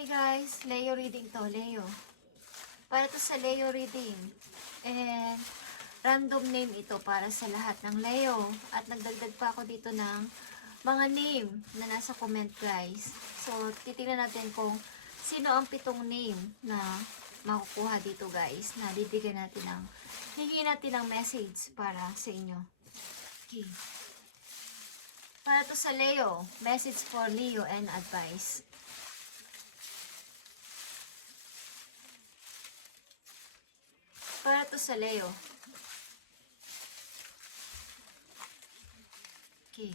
Okay guys, Leo reading to, Leo. Para to sa Leo reading. And random name ito para sa lahat ng Leo. At nagdagdag pa ako dito ng mga name na nasa comment guys. So, titingnan natin kung sino ang 7 name na makukuha dito guys. Na bibigyan natin ng, hingin natin ng message para sa inyo. Okay. Para to sa Leo, message for Leo and advice. Para to sa Leo. Okay.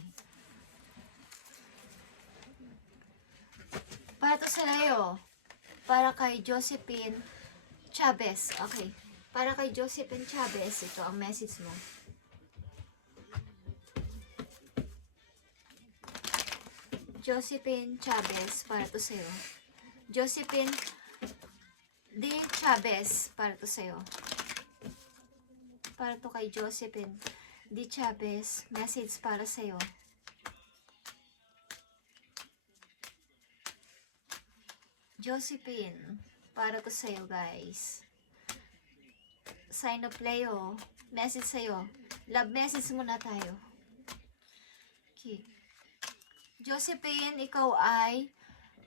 Para to sa Leo. Para kay Josephine Chavez. Okay. Para kay Josephine Chavez, ito ang message mo. Josephine Chavez, para to sa'yo. Josephine D. Chavez, para to sa'yo. Para to kay Josephine D. Chavez, message para sa'yo. Josephine, para to sa'yo guys. Sign of Leo, message sa'yo. Love message muna tayo. Okay. Josephine, ikaw ay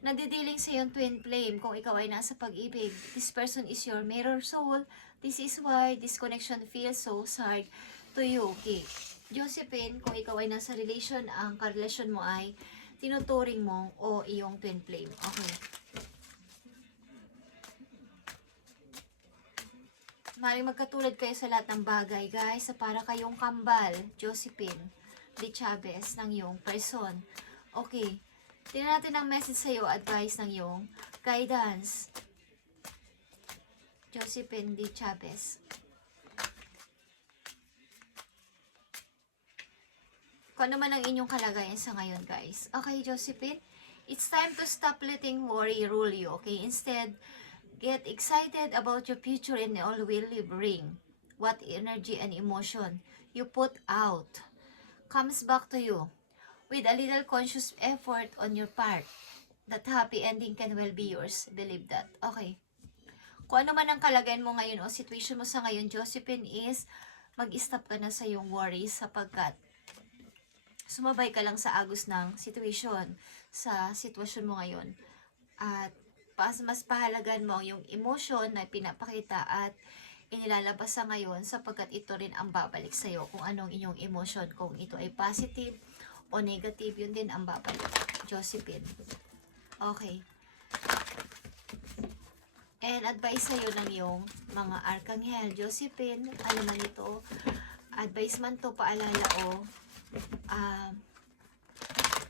nadidealing sa iyong twin flame kung ikaw ay nasa pag-ibig. This person is your mirror soul. This is why this connection feels so hard to you. Okay. Josephine, kung ikaw ay nasa relation, ang karelasyon mo ay tinuturing mo o iyong twin flame. Okay. Maring magkatulad kayo sa lahat ng bagay, guys. Para kayong kambal, Josephine D. Chavez, ng iyong person. Okay. Tingnan natin ang message sa iyo, advice ng iyong guidance. Josephine D. Chavez. Kung ano man ang inyong kalagayan sa ngayon, guys. Okay, Josephine? It's time to stop letting worry rule you, okay? Instead, get excited about your future and all will you bring. What energy and emotion you put out comes back to you. With a little conscious effort on your part, that happy ending can well be yours. Believe that. Okay. Kung ano man ang kalagayan mo ngayon o situation mo sa ngayon, Josephine, is mag-stop ka na sa iyong worries sapagkat sumabay ka lang sa agos ng situation, sa sitwasyon mo ngayon. At mas pahalagan mo yung emotion na pinapakita at inilalabas sa ngayon sapagkat ito rin ang babalik sa iyo kung anong inyong emotion. Kung ito ay positive o negative, yun din ang babalik. Josephine. Okay. And advice sa'yo ng iyong mga arkanghel. Josephine, ano man ito, advice man to, paalala o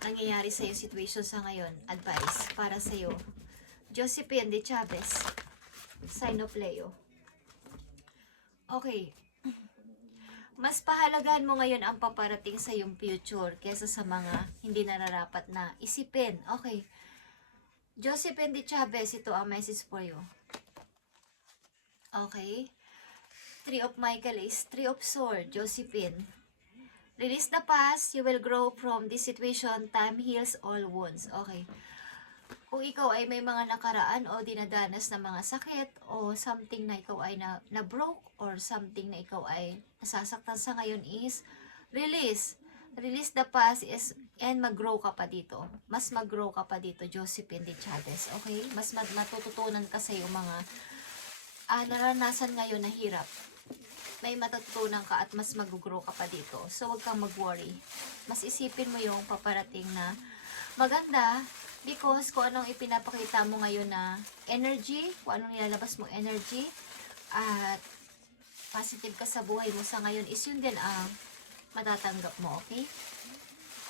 nangyayari sa'yo situation sa ngayon. Advice para sa'yo. Josephine D. Chavez. Sign of Leo. Okay. Mas pahalagahan mo ngayon ang paparating sa iyong future kesa sa mga hindi nararapat na isipin. Okay. Josephine D. Chavez, ito ang message for you. Okay. 3 of Michael is 3 of Swords, Josephine. Release the past, you will grow from this situation. Time heals all wounds. Okay. Kung ikaw ay may mga nakaraan o dinadanas na mga sakit o something na ikaw ay na-broke or something na ikaw ay nasasaktan sa ngayon is release. Release the past is and mag-grow ka pa dito. Mas mag-grow ka pa dito, Josephine D. Chavez. Okay? Mas matututunan ka sa iyong mga naranasan ngayon na hirap. May matutunan ka at mas mag-grow ka pa dito. So, huwag kang mag-worry. Mas isipin mo yung paparating na maganda. Because kung anong ipinapakita mo ngayon na energy, kung anong nilalabas mo energy, at positive ka sa buhay mo sa ngayon, is yun din ang matatanggap mo, okay?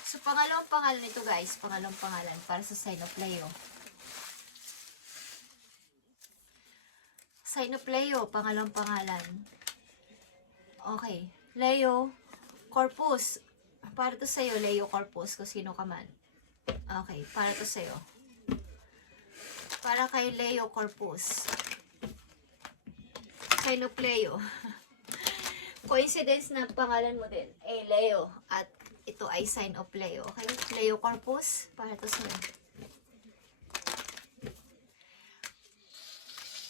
So, pangalawang pangalan ito guys, pangalawang pangalan para sa sign of Leo. Sign of Leo, pangalawang pangalan. Okay, Leo Corpus. Para to sa'yo, Leo Corpus, kung sino ka man. Okay, para to sa'yo. Para kay Leo Corpus. Sign of Leo. Coincidence na pangalan mo din. Leo. At ito ay sign of Leo. Okay? Leo Corpus. Para to sa'yo.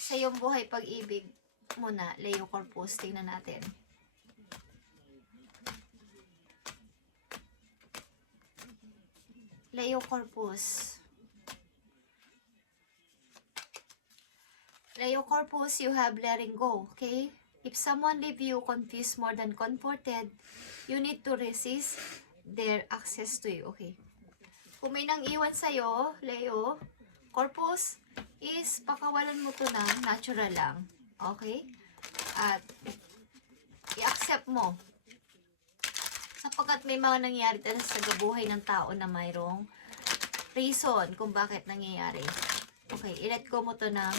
Sa iyong buhay pag-ibig muna, Leo Corpus, tingnan natin. Leo Corpus. Leo Corpus, you have letting go, okay? If someone leave you confused more than comforted, you need to resist their access to you, okay? Kung may nang iwan sa'yo, Leo Corpus, is pakawalan mo to ng natural lang, okay? At i-accept mo. Sapagkat may mga nangyayari talaga sa buhay ng tao na mayroong reason kung bakit nangyayari. Okay, i-let go mo to ng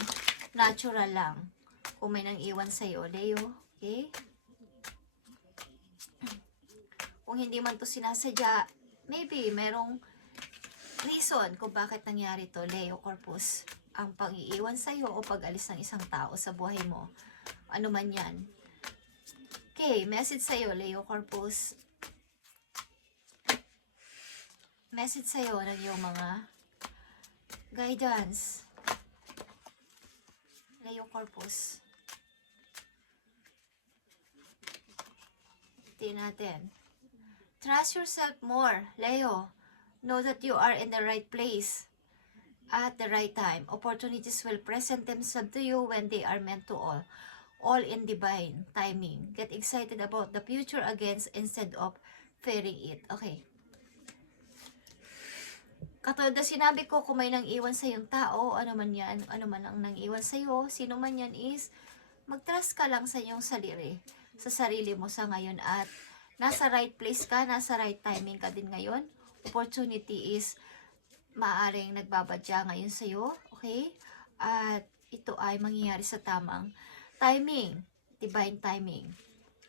natural lang. Kung may nang iwan sa'yo, Leo, okay? Kung hindi man to sinasadya, maybe merong reason kung bakit nangyari to, Leo Corpus. Ang pang-iiwan sa'yo o pag-alis ng isang tao sa buhay mo. Ano man yan. Okay, message sa'yo, Leo Corpus. Message sa'yo ng iyong mga guidance. Leo Corpus. Tingnan natin. Trust yourself more, Leo. Know that you are in the right place at the right time. Opportunities will present themselves to you when they are meant to all in divine timing. Get excited about the future again instead of fearing it. Okay. Katulad na sinabi ko, kung may nang iwan sa yung tao, ano man yan, ano man ang nang iwan sa iyo, sino man yan is, mag-trust ka lang sa iyong sarili, sa sarili mo sa ngayon, at nasa right place ka, nasa right timing ka din ngayon. Opportunity is maaring nagbabadya ngayon sa iyo, okay? At ito ay mangyayari sa tamang timing, divine timing.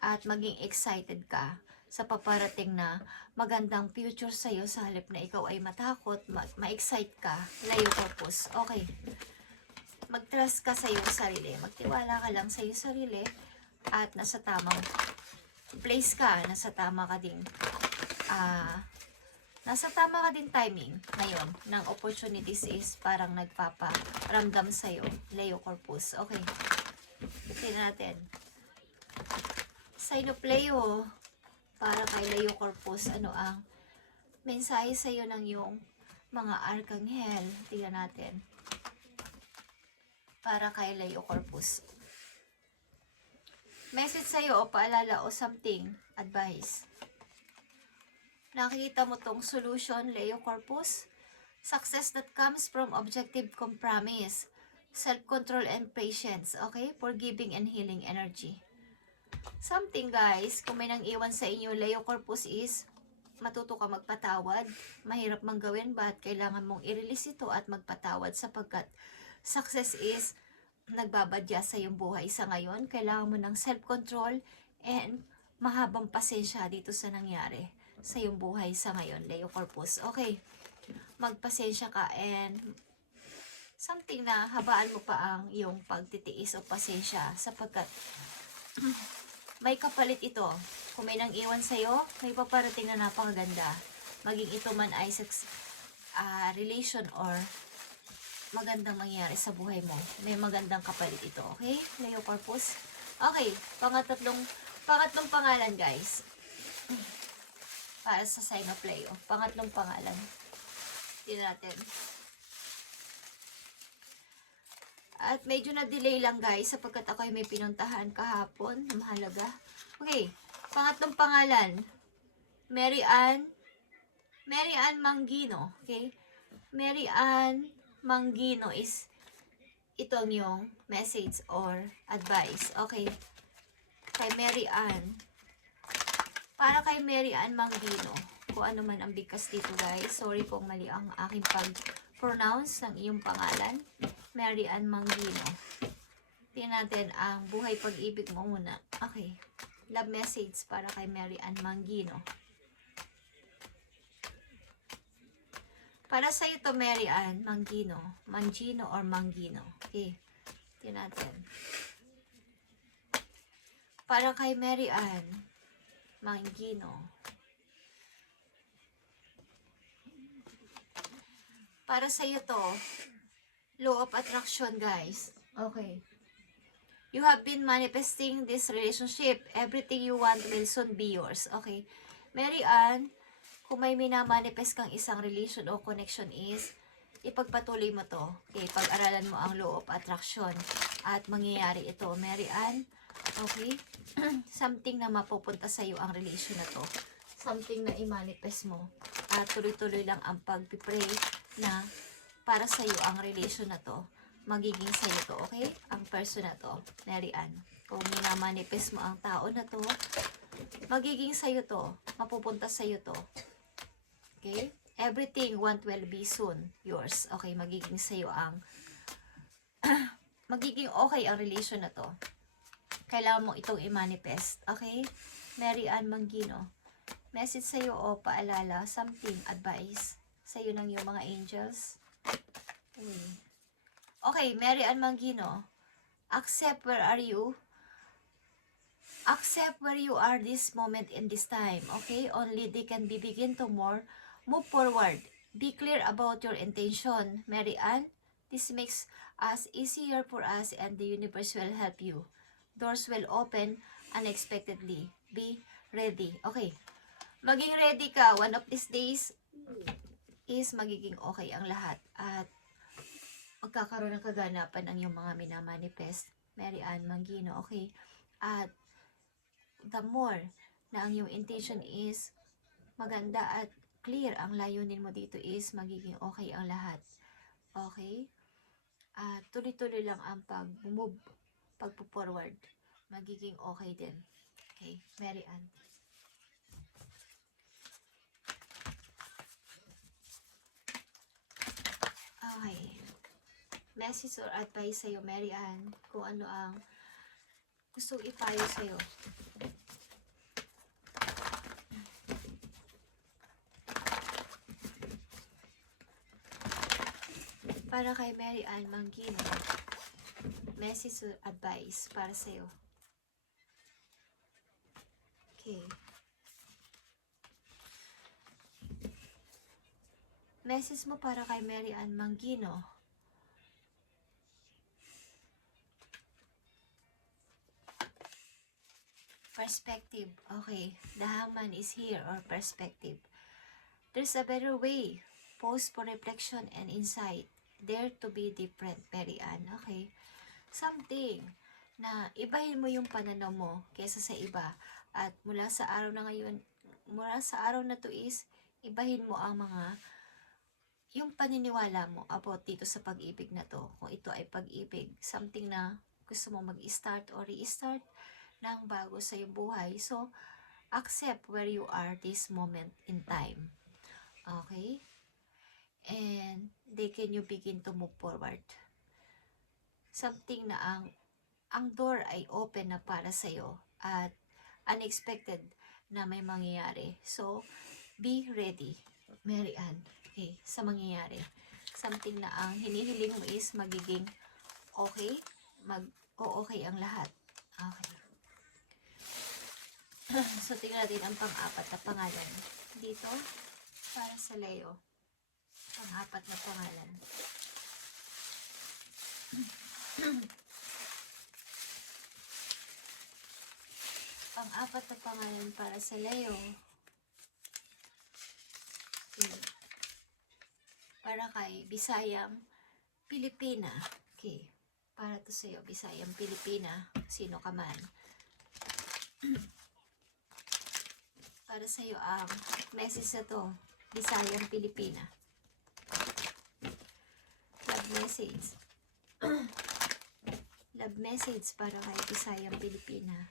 At maging excited ka sa paparating na magandang future sa iyo, sa halip na ikaw ay matakot, ma-excite ka, Leo Corpus. Okay. Mag-trust ka sa iyong sarili. Magtiwala ka lang sa iyong sarili at nasa tamang place ka, nasa tama ka din timing ngayon ng opportunities is parang nagpaparamdam sa iyo, Leo Corpus. Okay. Tingnan natin. Sign of Leo, para kay Leo Corpus, ano ang mensahe sa iyo ng iyong mga arkanghel? Tingnan natin. Para kay Leo Corpus. Message sa iyo o paalala o something, advice. Nakikita mo tong solution, Leo Corpus? Success that comes from objective compromise, self-control and patience, okay? Forgiving and healing energy. Something, guys, kung may nang iwan sa inyo, Leo Corpus, is matuto ka magpatawad. Mahirap mang gawin, but kailangan mong i-release ito at magpatawad, sapagkat success is nagbabadya sa iyong buhay sa ngayon. Kailangan mo ng self-control and mahabang pasensya dito sa nangyari sa iyong buhay sa ngayon, Leo Corpus. Okay, magpasensya ka and something na habaan mo pa ang iyong pagtitiis o pasensya, sapagkat may kapalit ito. Kung may nang iwan sa'yo, may paparating na napakaganda. Maging ito man ay relation or magandang mangyari sa buhay mo. May magandang kapalit ito. Okay? Leo Corpus. Okay. Pangatlong pangalan, guys. Para sa sign of Leo. Pangatlong pangalan. Tingnan natin. At medyo na-delay lang, guys, sapagkat ako ay may pinuntahan kahapon na mahalaga. Okay, pangatlong pangalan, Mary Ann Mangino. Okay, Mary Ann Mangino is itong yung message or advice. Okay, kay Mary Ann. Para kay Mary Ann Mangino, kung ano man ang bigkas dito, guys. Sorry kung mali ang aking pag-pronounce ng iyong pangalan. Mary Ann Mangino. Tingnan natin ang buhay pag-ibig mo muna. Okay. Love message para kay Mary Ann Mangino. Para sa ito, Mary Ann Mangino. Mangino or Mangino. Okay. Tingnan natin. Para kay Mary Ann Mangino. Para sa iyo to, law of attraction, guys. Okay. You have been manifesting this relationship. Everything you want will soon be yours. Okay. Mary Ann, kung may minamanifest kang isang relation o connection is, ipagpatuloy mo to. Okay, pag-aralan mo ang law of attraction. At mangyayari ito, Mary Ann. Okay? Something na mapupunta sa iyo ang relation na to. Something na i-manifest mo. At tuloy-tuloy lang ang pag-pray na para sa iyo ang relation na to. Magiging sa iyo to, okay? Ang person na to, Mary Ann. Kung minamanifest mo ang tao na to, magiging sa iyo to. Mapupunta sa iyo to. Okay? Everything want will be soon yours. Okay, magiging sa iyo ang magiging okay ang relation na to. Kailangan mo itong i-manifest. Okay? Mary Ann Mangino. Message sa iyo o paalala, something, advice sa iyo ng iyong mga angels. Okay, Mary Ann Mangino. Accept where are you? Accept where you are this moment in this time. Okay? Only they can be begin to more. Move forward. Be clear about your intention, Mary Ann. This makes us easier for us and the universe will help you. Doors will open unexpectedly. Be ready. Okay. Maging ready ka. One of these days is magiging okay ang lahat. At magkakaroon ng kaganapan ang iyong mga minamanifest. Mary Ann Mangino. Okay. At the more na ang iyong intention is maganda at clear, ang layunin mo dito is magiging okay ang lahat. Okay? At tuloy-tuloy lang ang pag-move, pag-forward. Magiging okay din. Okay? Mary Ann. Okay. Message or advice sa'yo, Mary Ann, kung ano ang gusto ipayo sa'yo. Para kay Mary Ann Mangino, message or advice para sa'yo. Okay. Message mo para kay Mary Ann Mangino. Perspective. Okay. The hangman is here, or perspective. There's a better way. Pause for reflection and insight. Dare to be different, Mary Ann. Okay. Something na ibahin mo yung pananaw mo kaysa sa iba. At mula sa araw na ngayon, mula sa araw na to is, ibahin mo ang mga yung paniniwala mo about dito sa pag-ibig na to. Kung ito ay pag-ibig, something na gusto mo mag-start or re-start ng bago sa iyong buhay. So, accept where you are this moment in time. Okay? And they can you begin to move forward. Something na ang door ay open na para sa iyo at unexpected na may mangyayari. So, be ready, Mary Ann. Okay, sa mangyayari. Something na ang hinihiling mo is magiging okay, mag-o-okay ang lahat. Okay. So, tingnan natin ang pang-apat na pangalan dito para sa Leo. Pang-apat na pangalan. Pang-apat na pangalan para sa Leo. Okay. Para kay Bisayang Pilipina. Okay. Para to sa'yo, Bisayang Pilipina. Sino ka man. Para sa'yo ang message na to, Bisayang Pilipina. Love message. Love message para kay Bisayang Pilipina.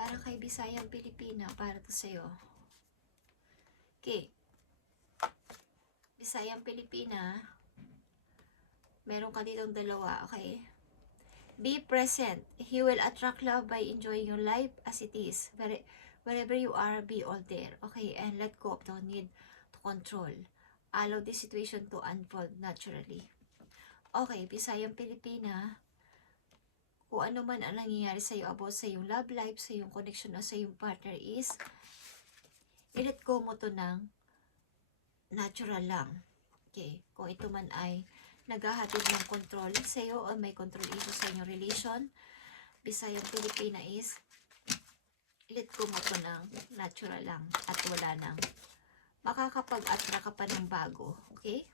Para kay Bisayang Pilipina, para to sa'yo. Okay. Bisayang Pilipina, meron ka ditong dalawa, okay? Be present. He will attract love by enjoying your life as it is. Wherever you are, be all there. Okay? And let go of the need to control. Allow the situation to unfold naturally. Okay, Bisayang Pilipina, kung ano man ang nangyayari sa'yo about sa iyong love life, sa iyong connection o sa iyong partner is, i-let go mo to ng natural lang. Okay, kung ito man ay naghahatid ng control sa iyo o may control issue sa inyong relation, Bisayang Pilipina is, i-let go mo to ng natural lang at wala nang makakapag-attract ka pa ng bago. Okay?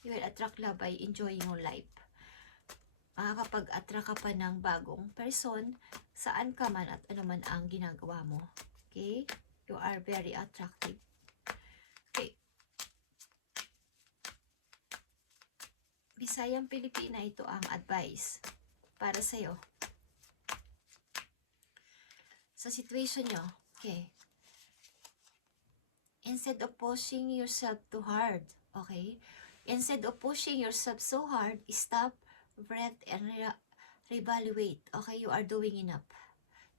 You will attract love by enjoying your life. Makakapag-attract ka pa ng bagong person saan ka man at ano man ang ginagawa mo. Okay? You are very attractive. Okay. Bisayang Pilipina, ito ang advice para sa'yo. Sa situation nyo, okay? Instead of pushing yourself too hard, okay? Instead of pushing yourself so hard, stop, breath, and reevaluate. Okay, you are doing enough.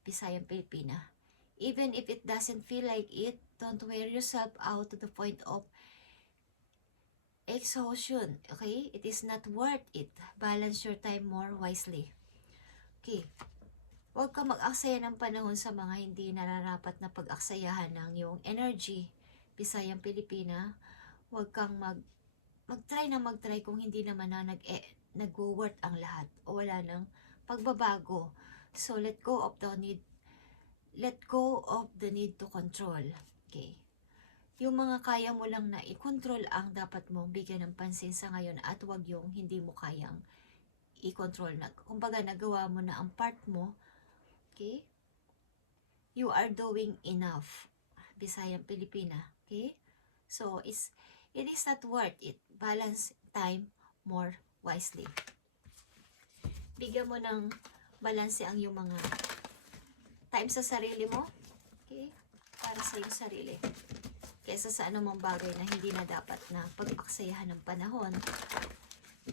Bisayang Pilipina. Even if it doesn't feel like it, don't wear yourself out to the point of exhaustion. Okay, it is not worth it. Balance your time more wisely. Okay, huwag kang mag-aksaya ng panahon sa mga hindi nararapat na pag-aksayahan ng iyong energy. Bisayang Pilipina, huwag kang mag-try kung hindi naman na nag-worth ang lahat o wala nang pagbabago. So let go of the need to control. Okay. Yung mga kaya mo lang na i-control ang dapat mong bigyan ng pansin sa ngayon at wag yung hindi mo kayang i-control na. Kumbaga nagawa mo na ang part mo. Okay? You are doing enough. Bisayang Pilipina. Okay? So it is not worth it. Balance time more wisely. Bigyan mo ng balanse ang iyong mga time sa sarili mo. Okay? Para sa iyong sarili. Kesa sa anumang bagay na hindi na dapat na pag-aksayahan ng panahon.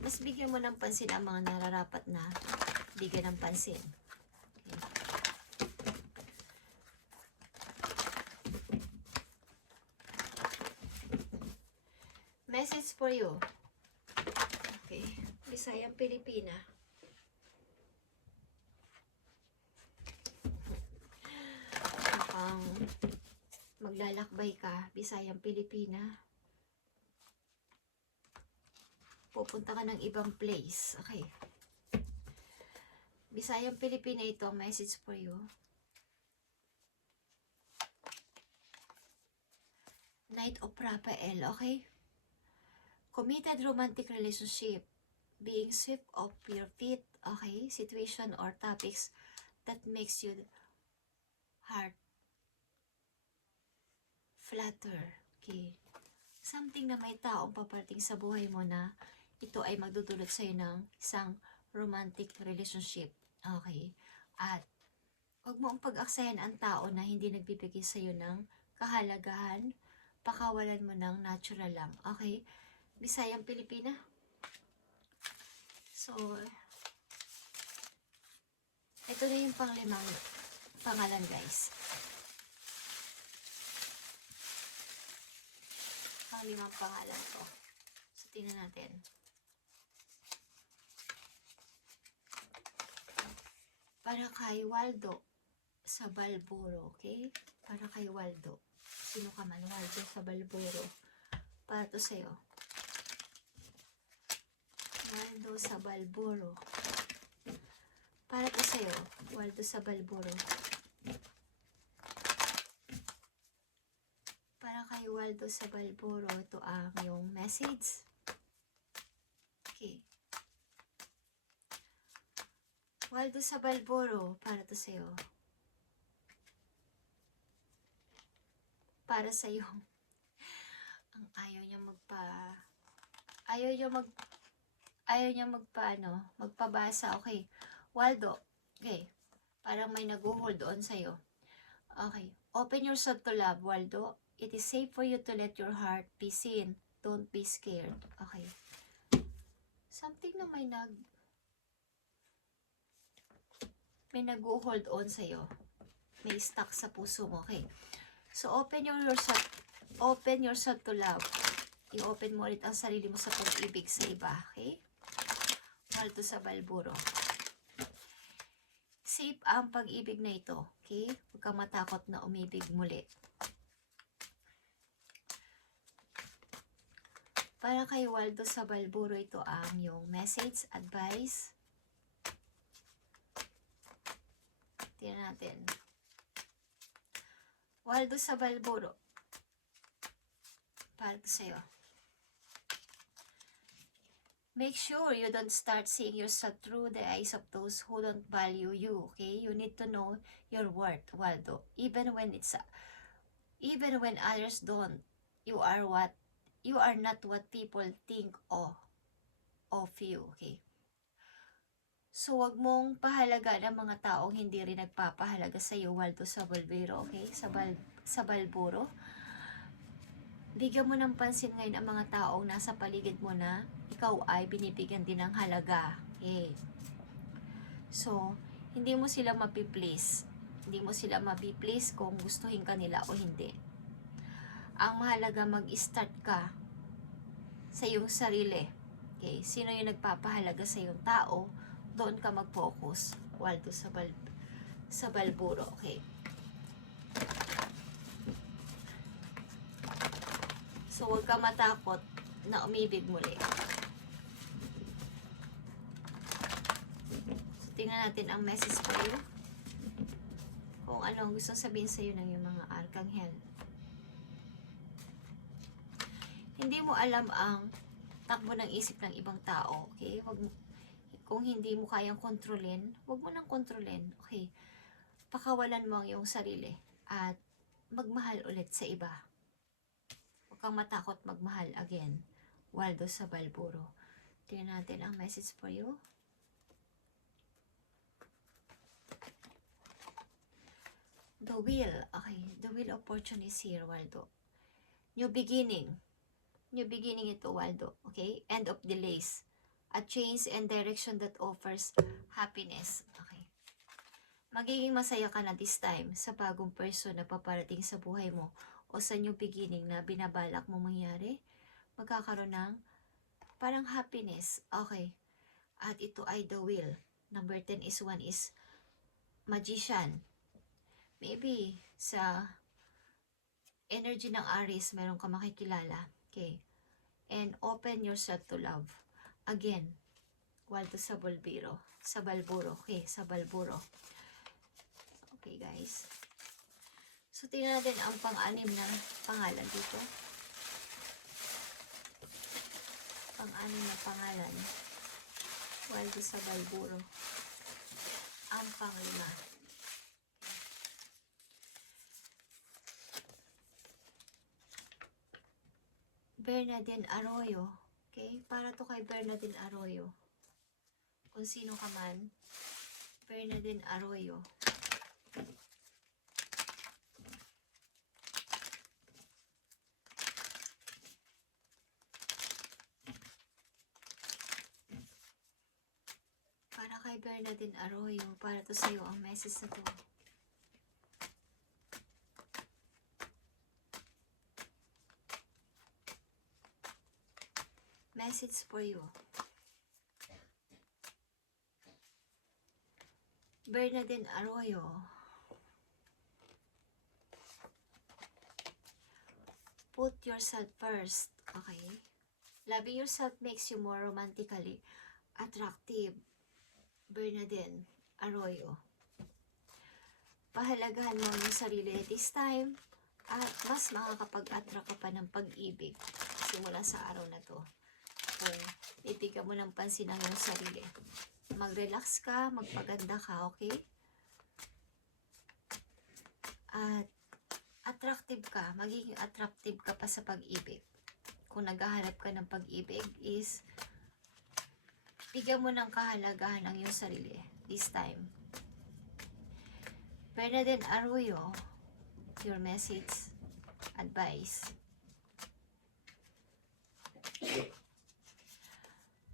Mas bigyan mo ng pansin ang mga nararapat na bigyan ng pansin. Okay. Message for you. Okay. Bisayang Pilipina. Mukhang maglalakbay ka, Bisayang Pilipina. Pupunta ka ng ibang place. Okay. Bisayang Pilipina, ito ang message for you. Knight of Rafael, okay? Committed romantic relationship. Being swept off your feet, okay? Situation or topics that makes you heart flutter. Okay. Something na may taong paparating sa buhay mo na ito ay magdudulot sa'yo ng isang romantic relationship. Okay. At huwag mo ang pag-aksayan ang tao na hindi nagbibigay sa'yo ng kahalagahan. Pakawalan mo ng natural lang. Okay. Bisayang Pilipina. So, ito na yung panglimang pangalan, guys. Panglimang pangalan to. So, tingnan natin. Para kay Waldo sa Balboro, okay? Para kay Waldo. Sino ka man, Waldo sa Balboro. Para to sa'yo. Waldo sa Balboro. Para to sa'yo, Waldo sa Balboro. Para kay Waldo sa Balboro, ito ang yung message. Okay. Waldo sa Balboro, para to sa'yo. Para sa'yo. Ang ayaw niya magpabasa. Okay. Waldo. Okay. Parang may nag-hold on sa'yo. Okay. Open yourself to love, Waldo. It is safe for you to let your heart be seen. Don't be scared. Okay. Something na may nag-hold on sa'yo. May stuck sa puso mo. Okay. So, open yourself to love. I-open mo ulit ang sarili mo sa pag-ibig sa iba. Okay? Waldo sa Balboro. safe ang pag-ibig na ito. Okay? Huwag kang matakot na umibig muli. Para kay Waldo sa Balburo, ito ang yung message, advice. Tingnan natin. Waldo sa Balburo. Para ito sa'yo. Make sure you don't start seeing yourself through the eyes of those who don't value you. Okay? You need to know your worth, Waldo. Even when others don't, you are not what people think of you. Okay? So, wag mong pahalaga ng mga taong hindi rin nagpapahalaga sa iyo, Waldo sa Balburo. Okay? Sa Balburo. Bigyan mo ng pansin ngayon ang mga taong nasa paligid mo na ikaw ay binibigyan din ng halaga. Okay. So, hindi mo sila mapiplease. Hindi mo sila mapiplease kung gustuhin ka nila o hindi. Ang mahalaga mag-start ka sa iyong sarili. Okay. Sino yung nagpapahalaga sa iyong tao, doon ka mag-focus. Waldo sa Balburo. Okay. So, huwag ka matakot na umibig muli. So, tingnan natin ang message for you. Kung ano ang gusto sabihin sa iyo ng iyong mga arkanghel. Hindi mo alam ang takbo ng isip ng ibang tao. Okay? Kung hindi mo kayang kontrolin, huwag mo nang kontrolin. Okay? Pakawalan mo ang iyong sarili at magmahal ulit sa iba. Huwag kang matakot magmahal again. Waldo sa Balburo. Tingnan natin ang message for you. The Wheel. Okay. The Wheel of Fortune is here, Waldo. New beginning. New beginning ito, Waldo. Okay? End of delays. A change and direction that offers happiness. Okay. Magiging masaya ka na this time sa bagong person na paparating sa buhay mo o sa new beginning na binabalak mo mangyari. Magkakaroon ng parang happiness. Okay. At ito ay the Wheel. Number 10 is 1 is Magician. Maybe sa energy ng Aries, meron ka makikilala. Okay. And open yourself to love. Again, Waldo sa Balburo. Sa Balburo. Okay, sa Balburo. Okay, guys. So, tingnan natin ang pang-anim na pangalan dito. Pang-anim na pangalan. Waldo sa Balburo. Ang pang-lima. Bernardine Arroyo. Okay? Para to kay Bernardine Arroyo. Kung sino ka man. Bernardine Arroyo. Para kay Bernardine Arroyo. Para to sa'yo ang message na to. Message for you. Bernardine Arroyo. Put yourself first. Okay? Loving yourself makes you more romantically attractive. Bernardine Arroyo. Pahalagahan mo yung sarili this time at mas makakapag-attract ka pa ng pag-ibig simula sa araw na to. Kung bibigyan mo ng pansin ang iyong sarili. Mag-relax ka, magpaganda ka, okay? At attractive ka, magiging attractive ka pa sa pag-ibig. Kung naghahanap ka ng pag-ibig is bigyan mo ng kahalagahan ang iyong sarili this time. Bernardine Arroyo, your message, advice.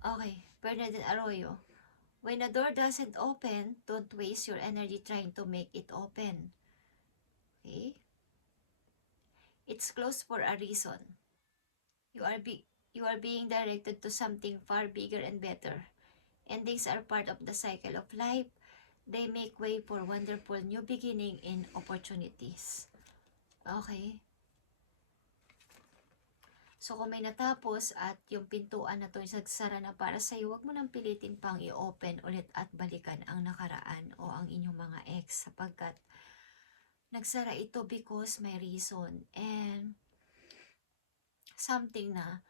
Okay, Bernardine Arroyo. When a door doesn't open, don't waste your energy trying to make it open. Okay? It's closed for a reason. You are being directed to something far bigger and better. Endings are part of the cycle of life. They make way for wonderful new beginning and opportunities. Okay? So, kung may natapos at yung pintuan na to nagsara na para sa'yo, huwag mo nang pilitin pang i-open ulit at balikan ang nakaraan o ang inyong mga ex sapagkat nagsara ito because may reason and something na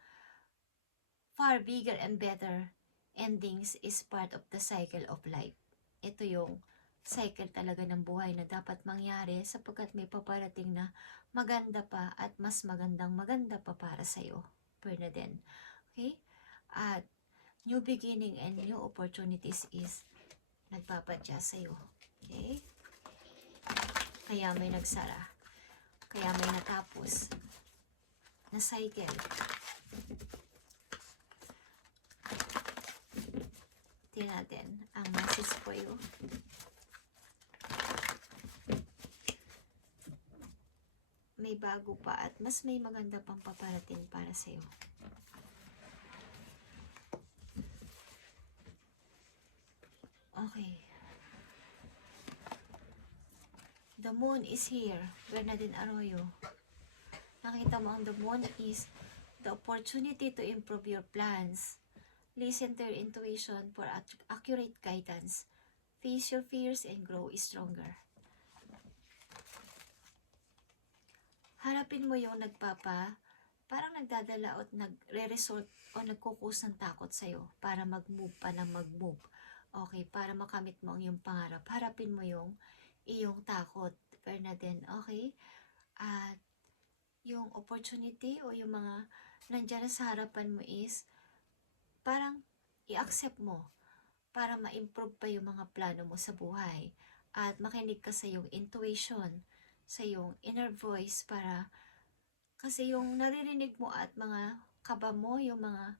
far bigger and better endings is part of the cycle of life. Ito yung cycle talaga ng buhay na dapat mangyari sapagkat may paparating na maganda pa at mas maganda pa para sa'yo. Pwede din. Okay? At new beginning and new opportunities is nagpapadya sa'yo. Okay? Kaya may nagsara. Kaya may natapos na cycle. Tingnan natin ang message for you. May bago pa at mas may maganda pang paparating para sa'yo. Okay. The moon is here. Bernadine Arroyo. Nakita mo ang the moon is the opportunity to improve your plans. Listen to your intuition for accurate guidance. Face your fears and grow stronger. Harapin mo yung parang nagdadala o nagre-result o nagkukus ng takot sa'yo para mag-move pa ng mag-move. Okay, para makamit mo ang iyong pangarap. Harapin mo yung iyong takot. Bernadine, okay? At yung opportunity o yung mga nandiyan sa harapan mo is parang i-accept mo para ma-improve pa yung mga plano mo sa buhay. At makinig ka sa yung intuition, sa yung inner voice para kasi yung naririnig mo at mga kaba mo, yung mga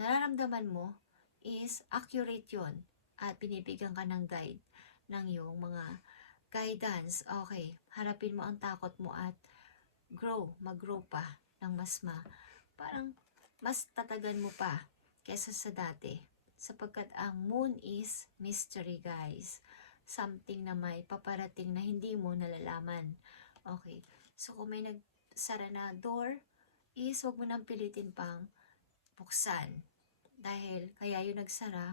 nararamdaman mo is accurate yon at binibigyan ka ng guide ng yung mga guidance. Okay, harapin mo ang takot mo at mag-grow pa ng parang mas tatagan mo pa kesa sa dati sapagkat ang moon is mystery, guys. Something na may paparating na hindi mo nalalaman. Okay. So, kung may nagsara na door, is huwag mo nang pilitin pang buksan. Dahil kaya yung nagsara,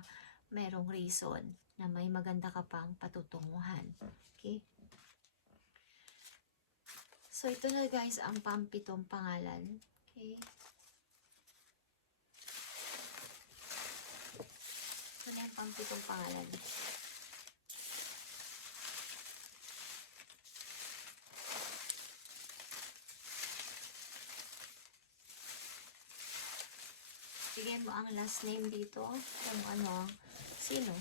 mayroong reason na may maganda ka pang patutunguhan. Okay? So, ito na guys ang pampitong pangalan. Okay? Ito na yung pampitong pangalan. Bigyan mo ang last name dito kung sino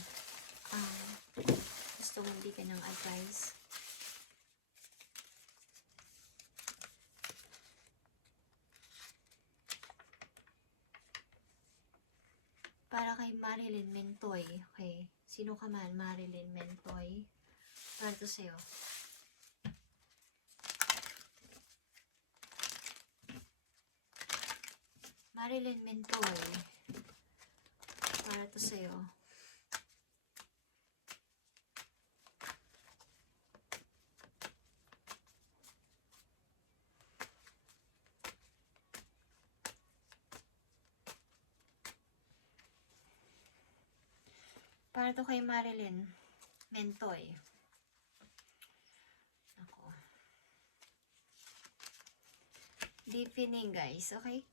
gusto mong bigyan ng advice. Para kay Marilyn Mentoy. Okay. Sino ka man, Marilyn Mentoy. Para to sa'yo. Marilyn Mentoy. Para to sa'yo. Para to kay Marilyn Mentoy. Ako. Deepening, guys. Okay?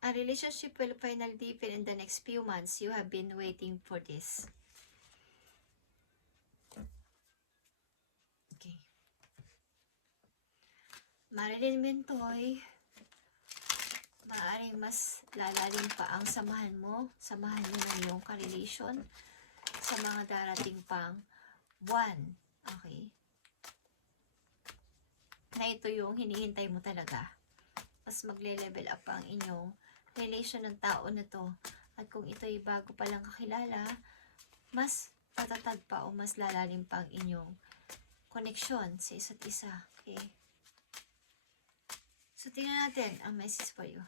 A relationship will finally deepen in the next few months. You have been waiting for this. Okay. Marilyn Mentoy, maaaring mas lalalim pa ang samahan mo ng iyong ka-relation sa mga darating pang buwan. Okay? Na ito yung hinihintay mo talaga. Mas magle-level up ang inyong relation ng tao na to. At kung ito'y bago pa lang kakilala, mas tatatag pa o mas lalalim pa ang inyong connection sa isa't isa. Okay? So, tingnan natin ang message for you.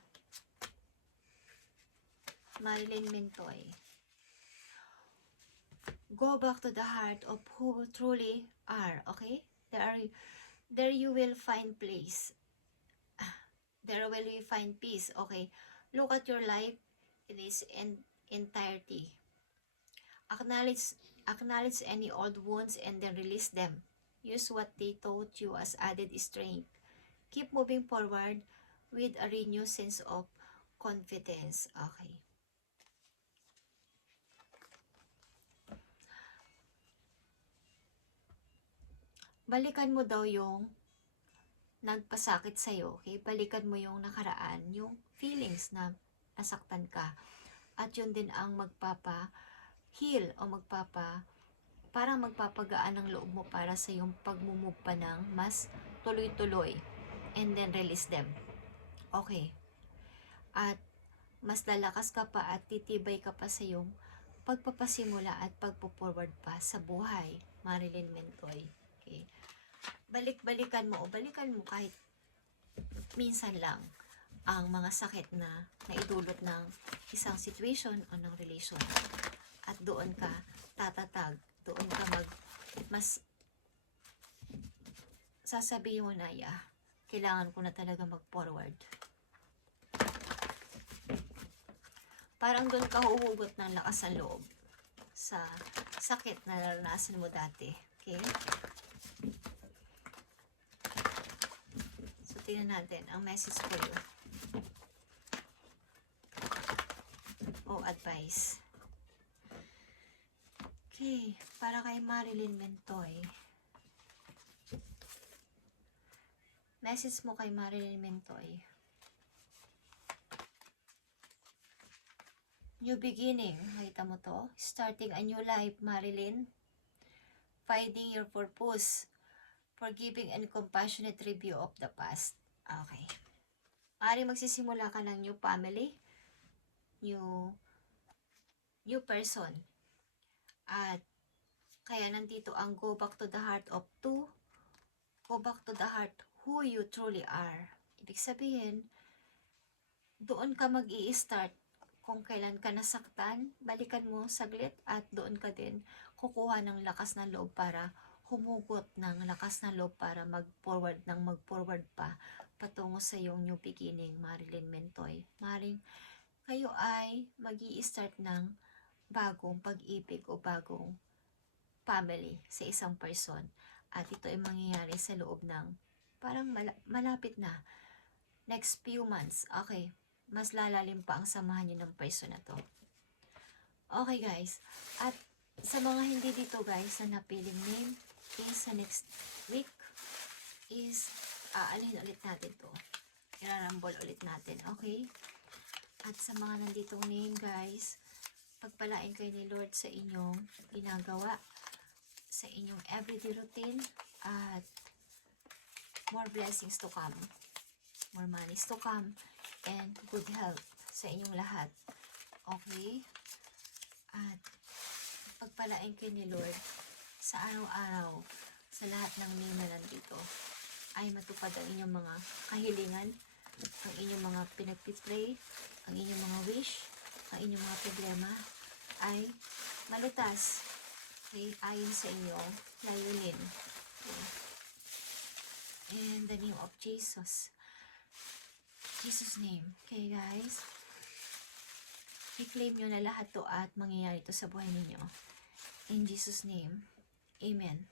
Marilyn Mentoy. Go back to the heart of who truly are, okay? There you will find place. There will you find peace, okay? Look at your life in its entirety. Acknowledge, acknowledge any old wounds and then release them. Use what they taught you as added strength. Keep moving forward with a renewed sense of confidence. Okay. Balikan mo daw yung nagpasakit sa'yo. Okay? Balikan mo yung nakaraan, yung feelings na nasaktan ka. At yun din ang magpapa-heal o parang magpapagaan ng loob mo para sa yung pagmumove pa ng mas tuloy-tuloy. And then release them. Okay. At mas lalakas ka pa at titibay ka pa sa yung pagpapasimula at pagpo-forward pa sa buhay. Marilyn Mentoy. Okay. Balik-balikan mo o balikan mo kahit minsan lang ang mga sakit na naidulot ng isang situation o ng relation. At doon ka tatatag. Doon ka mas sasabihin mo na, kailangan ko na talaga mag-forward. Parang doon ka huhugot ng lakas ng loob sa sakit na naranasan mo dati. Okay? So, tingnan natin ang message for you. O advice. Okay, para kay Marilyn Mentoy. Message mo kay Marilyn Mentoy. New beginning. Nakita mo to? Starting a new life, Marilyn. Finding your purpose. Forgiving and compassionate review of the past. Okay. Maaari magsisimula ka ng new family. New person. At kaya nandito ang go back to the heart of go back to the heart who you truly are. Ibig sabihin, doon ka mag-i-start kung kailan ka nasaktan, balikan mo saglit at doon ka din kukuha ng lakas ng loob para humugot ng lakas ng loob para mag-forward pa patungo sa iyong new beginning, Marilyn Mentoy. Maring kayo ay mag-i-start ng bagong pag-ibig o bagong family sa isang person. At ito ay mangyayari sa loob ng parang malapit na next few months. Okay, mas lalalim pa ang samahan nyo ng person na to. Okay guys, at sa mga hindi dito guys na napiling name is sa next week is aalihin ulit natin to. Irarambol ulit natin, okay? At sa mga nanditong name guys, pagpalain kayo ni Lord sa inyong ginagawa, sa inyong everyday routine, at more blessings to come, more monies to come, and good health sa inyong lahat. Okay? At pagpalain kayo ni Lord sa araw-araw, sa lahat ng name na nandito, ay matupad ang inyong mga kahilingan, ang inyong mga pinagpipray, ang inyong mga wish, ang inyong mga problema, ay malutas. Okay? Ayon sa inyong layunin. Okay? In the name of Jesus. Jesus' name. Okay guys? I-claim nyo na lahat to at mangyayari to sa buhay ninyo. In Jesus' name. Amen.